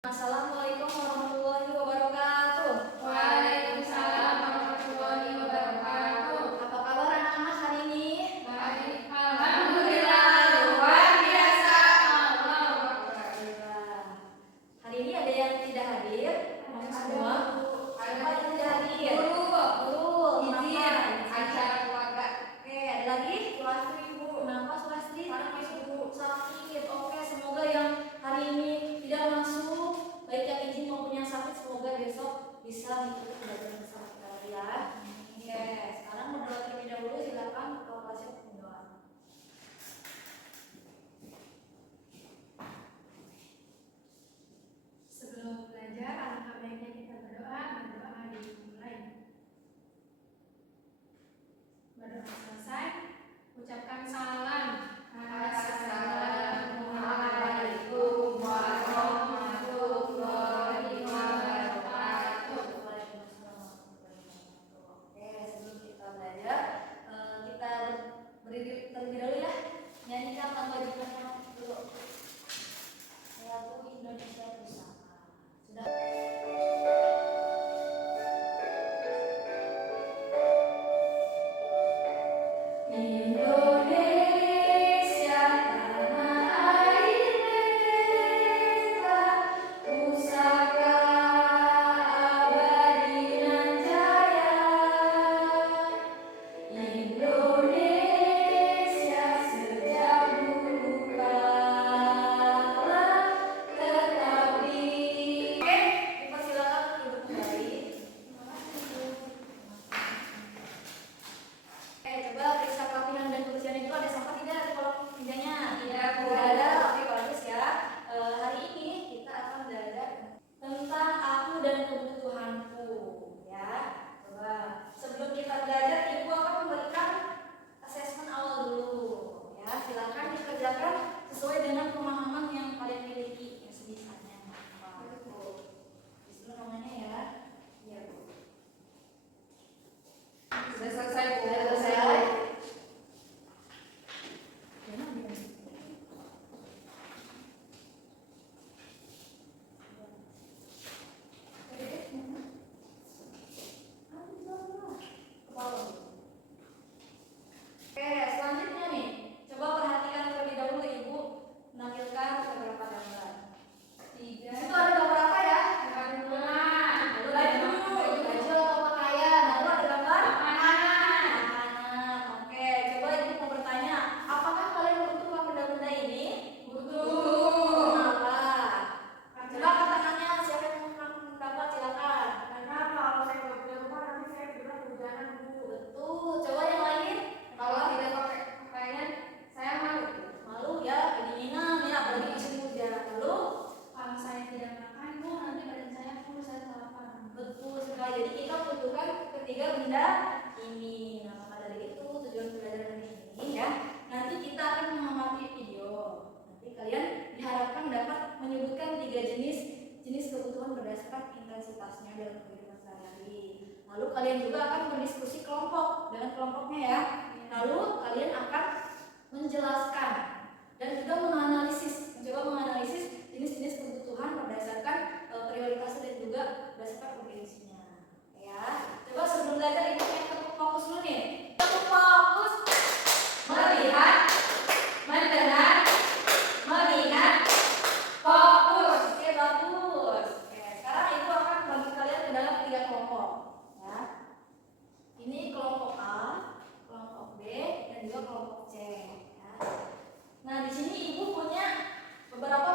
Assalamualaikum warahmatullahi wabarakatuh. Waalaikumsalam warahmatullahi wabarakatuh. Apa kabar anak-anak hari ini? Baik, alhamdulillah, luar biasa. Allahu Akbar. Alhamdulillah. Hari ini ada yang tidak hadir? Semua? Siapa yang tidak hadir? Guru. Izin Kenapa? acara keluarga. Oke, ada lagi? Sulastri, Bu. Kenapa Sulastri? Sakit. Oke, semoga yang hari ini tidak masuk, baik yang izin maupun yang sakit, semoga besok bisa mengikuti pelajaran bersama kita lagi ya. Oke, sekarang berdoa terlebih dahulu, silakan kalau kelasnya berdoa. Sebelum belajar, alangkah baiknya kita berdoa. Berdoa dimulai. Berdoa selesai, ucapkan salam. Assalamualaikum warahmatullahi wabarakatuh. Oke, sebelum kita belajar, kita berdiri terlebih dahulu ya. Nyanyikan lagu wajibnya dulu. Lagu Indonesia Bersama. Sudah. Indonesia tanah air beta, pusaka abadi nan jaya. Indonesia sejak dulu kala tetap di. Oke, dipersilakan duduk kembali. Coba periksa pelatihan dan kebersihan itu ada sampah tidak di kolom mejanya? Tidak, Bu. Tidak ada. Oke, bagus ya. Hari ini kita akan belajar tentang aku dan kebutuhanku, ya. Coba sebelum kita belajar, Ibu akan memberikan asesmen awal dulu, ya. Silakan dikerjakan sesuai dengan pemahaman yang kalian miliki, yang sebisanya. Pak, Bu. Disuruh namanya ya. Iya, Bu. Sudah selesai, Bu. Sudah selesai. Oke, selanjutnya nih, coba perhatikan terlebih dahulu Ibu menampilkan beberapa gambar. Di situ ada gambar apa ya? Baju atau pakaian. Lalu ada gambar makanan. Oke, coba Ibu mau bertanya, apakah kalian butuh benda-benda ini? Butuh. Kenapa? Coba angkat tangannya, siapa yang mau mendapat, silakan. Karena kalau saya nggak punya rumah, nanti saya bilang kehujanan, Bu. Betul. Coba yang lain. Kalau tidak pakai pakaian, saya malu. Malu ya, kedinginan ya, apalagi musim hujan. Lalu Kalau saya tidak makan, Bu, nanti badan saya full, saya lapar. betul sekali. Jadi kita butuhkan ketiga benda ini. Nah, maka dari itu tujuan pelajaran ini ya. Nanti kita akan mengamati video. Nanti kalian diharapkan dapat menyebutkan tiga jenis kebutuhan berdasarkan intensitasnya dalam kehidupan sehari-hari. Lalu kalian juga akan berdiskusi kelompok dengan kelompoknya ya. Lalu kalian akan menjelaskan dan juga mencoba menganalisis jenis-jenis kebutuhan berdasarkan prioritas dan juga berdasarkan urgensinya. Ya, coba sebelum belajar ini yang tepuk fokus dulu nih. Tepuk fokus, melihat, mendengar, mengingat, fokus. Oke, bagus. Oke, sekarang Ibu akan bagi kalian ke dalam tiga kelompok. Ya, ini kelompok A, kelompok B, dan juga kelompok C. Ya. Nah, di sini Ibu punya beberapa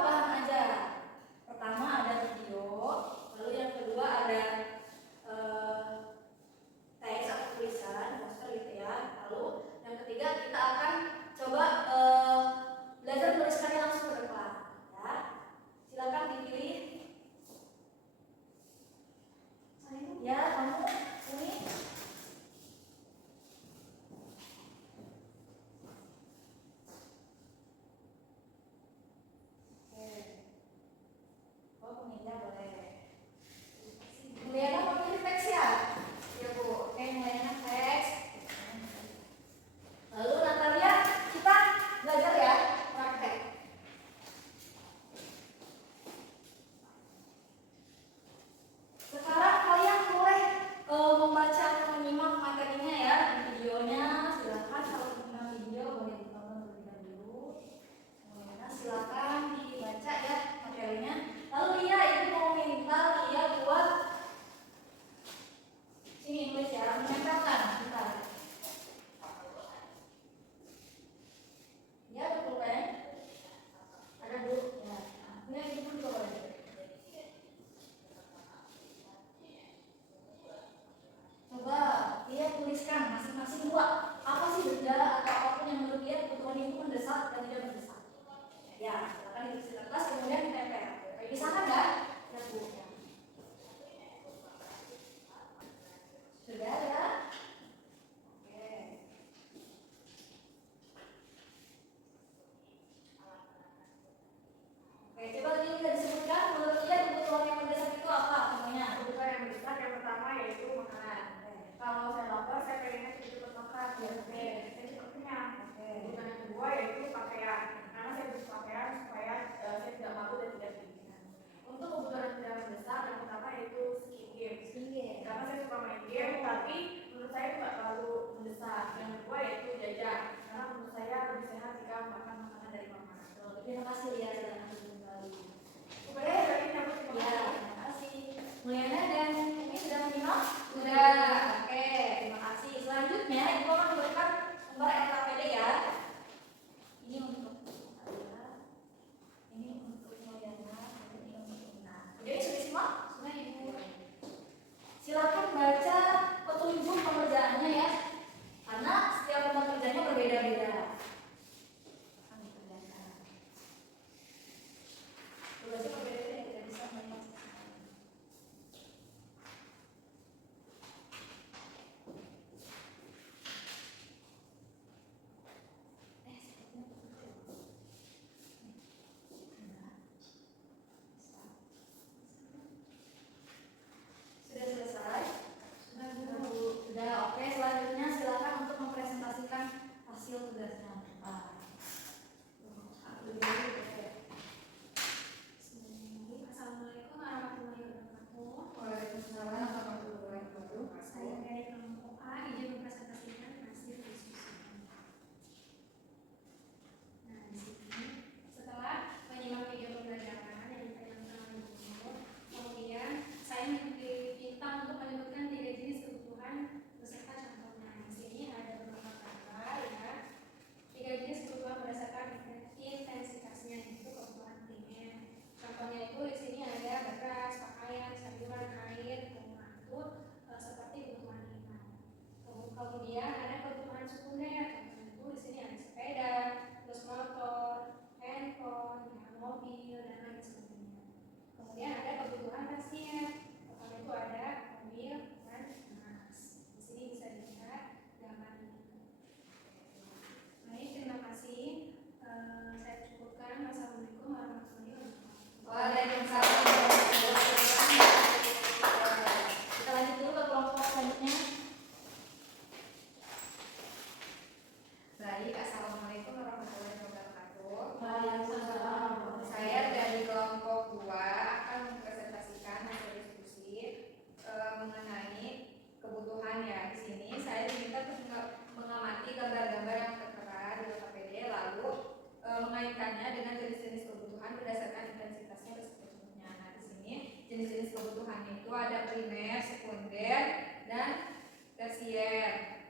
Jenis-jenis kebutuhannya itu ada primer, sekunder, dan tersier.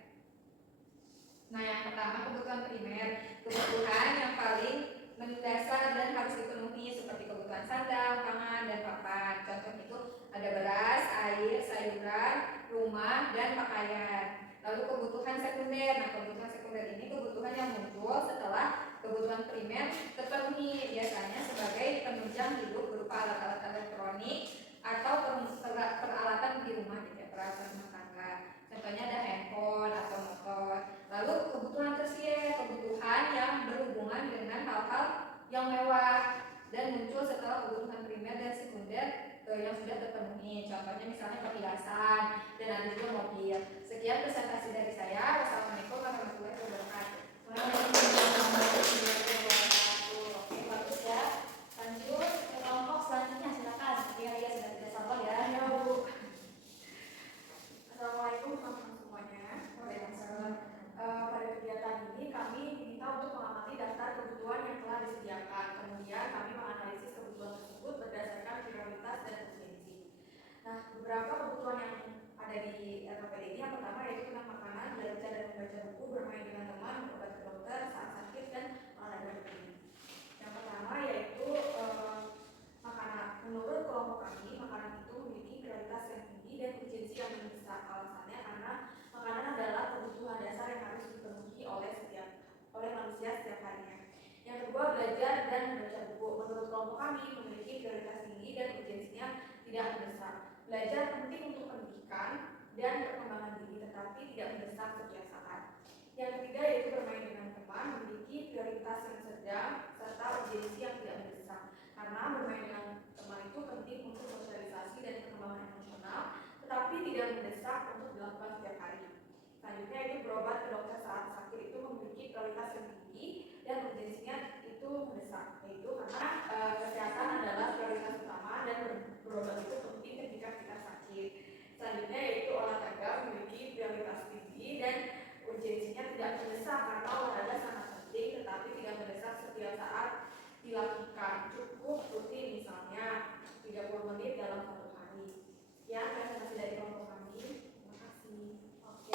Nah, yang pertama kebutuhan primer, kebutuhan yang paling mendasar dan harus dipenuhi seperti kebutuhan sandang, pangan, dan papan. Contoh itu ada beras, air, sayuran, rumah, dan pakaian. Lalu kebutuhan sekunder. Nah, kebutuhan sekunder ini kebutuhan yang muncul setelah kebutuhan primer terpenuhi, biasanya sebagai penunjang hidup berupa alat-alat elektronik atau peralatan di rumah, gitu ya, peralatan rumah tangga. Contohnya ada handphone atau motor. Lalu kebutuhan tersier, kebutuhan yang berhubungan dengan hal-hal yang mewah dan muncul setelah kebutuhan primer dan sekunder yang sudah terpenuhi. Contohnya misalnya perhiasan dan ada juga mobil. Sekian presentasi dari saya. Wassalamualaikum warahmatullahi wabarakatuh. Oke, bagus ya. Lanjut ke kelompok selanjutnya, silakan. Seperti yang sudah tidak sabar ya. Ya, Bu. Assalamualaikum teman-teman semuanya. Waalaikumsalam. Pada kegiatan ini kami diminta untuk mengamati daftar kebutuhan yang telah disediakan. Kemudian kami menganalisis kebutuhan tersebut berdasarkan prioritas dan urgensi. Nah, beberapa kebutuhan yang ada di LKPD ini, yang pertama yaitu tentang makanan, belajar dan membaca buku, bermain dengan teman, berobat ke dokter saat sakit, dan olahraga rutin. Yang pertama yaitu makanan. Menurut kelompok kami, makanan itu memiliki prioritas yang tinggi dan urgensi yang mendesak. Alasannya karena makanan adalah kebutuhan dasar yang harus dipenuhi oleh manusia setiap harinya. Yang kedua, belajar dan membaca buku. Menurut kelompok kami memiliki prioritas tinggi dan urgensinya tidak mendesak. Belajar penting untuk pendidikan dan perkembangan diri, tetapi tidak mendesak setiap saat. Yang ketiga yaitu bermain dengan teman, memiliki prioritas yang sedang serta urgensi yang tidak mendesak. Karena bermain dengan teman itu penting untuk sosialisasi dan perkembangan emosional, tetapi tidak mendesak untuk dilakukan setiap hari. Selanjutnya itu berobat ke dokter saat sakit itu memiliki prioritas yang tinggi dan urgensinya itu mendesak, yaitu karena kesehatan adalah prioritas utama dan berobat itu penting ketika kita sakit. Selanjutnya yaitu olahraga memiliki prioritas tinggi dan urgensinya tidak mendesak karena olahraga sangat penting tetapi tidak mendesak setiap saat dilakukan, cukup rutin misalnya 30 menit dalam satu hari. Ya, presentasi dari kelompok kami. Terima kasih. Oke.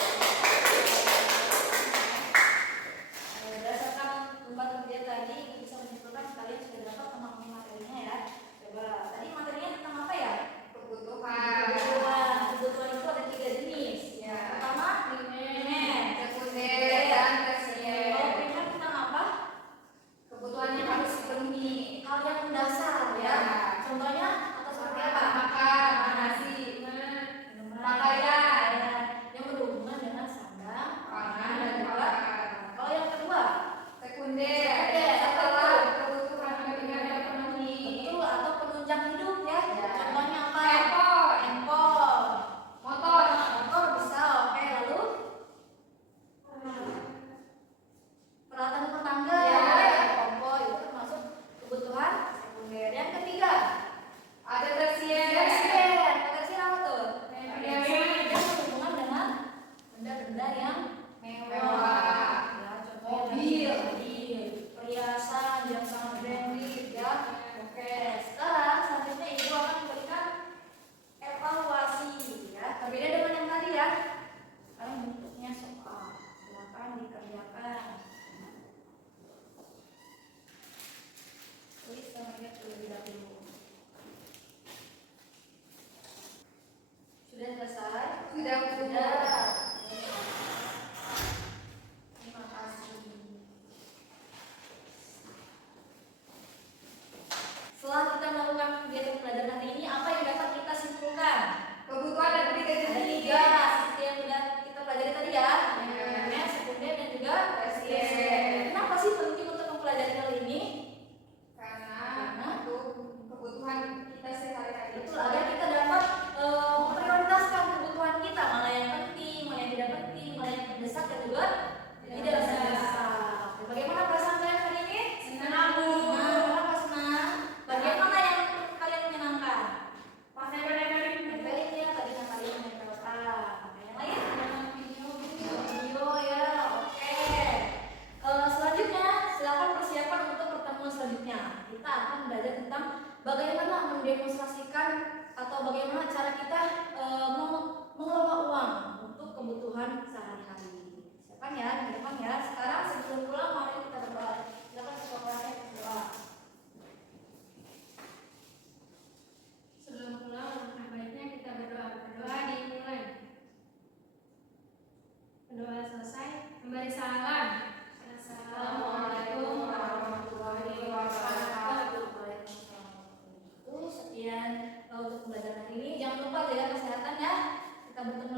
Berdasarkan lembaga kerja tadi bisa menyimpulkan kalian sudah dapat memahami materinya ya. Coba tadi materinya tentang apa ya? Kebutuhan. Kebutuhan itu ada 3 jenis. Ya. Pertama, primer, Sekunder, dan tersier. Kalau primer tentang apa? Kebutuhan yang harus dipenuhi. Hal yang mendasar ya. Contohnya atau seperti apa? Makan, nasi, Minuman, pakaian, yang berhubungan dengan sandang, pangan, dan juga. papan. Kalau yang kedua, Sekunder, Sekunder, setelah kebutuhan primer terpenuhi. itu atau penunjang hidup ya. Ya. Contohnya apa? Handphone, Handphone, motor, motor bisa. Oke, lalu peralatan rumah tangga, Ya. kompor itu termasuk kebutuhan sekunder. Yang ketiga, ada tersier. tersier. Tersier apa tuh? Mewah. Yang berhubungan dengan benda-benda yang mewah. Mewah. Ya, contohnya mobil, perhiasan yang sangat branded ya. Oke, sekarang selanjutnya ibu akan memberikan evaluasi ya. Berbeda dengan yang tadi ya. Sekarang bentuknya soal. Silakan dikerjakan. Tulis namanya terlebih dahulu. Sudah selesai? Sudah, Bu. Sudah. Terima kasih. Setelah kita melakukan kegiatan pelajaran hari ini, apa yang dapat kita simpulkan? Kebutuhan ada tiga Ada jenis. 3 seperti yang sudah kita pelajari tadi ya. Ya. Primer, sekunder, dan juga Tersier. Kenapa sih penting untuk mempelajari hal ini? Karena itu kebutuhan kita sehari-hari. Betul, agar kita dapat memprioritaskan kebutuhan kita, mana yang penting, mana yang tidak penting, mana yang mendesak dan juga tidak mendesak. Oke, bagaimana perasaan kalian hari ini? Senang, Bu. Kenapa senang? Bagaimana yang kalian menyenangkan? Pas nempel-nempelin Nempelin ya, tadi yang kalian menempelkan. Oke, yang lain? Video ya, oke. Selanjutnya, silakan persiapan untuk pertemuan selanjutnya. Kita akan belajar tentang bagaimana mendemonstrasikan atau bagaimana cara kita mengelola uang untuk kebutuhan sehari-hari. Silakan ya, ke depan ya. Sekarang sebelum pulang mari kita berdoa. Silakan sekolahnya berdoa. Sebelum pulang, langkah baiknya kita berdoa. Berdoa dimulai. Berdoa selesai, memberi salam. Assalamualaikum warahmatullahi wabarakatuh. Sekian untuk pembelajaran hari ini. Jangan lupa jaga kesehatan ya. Kita bertemu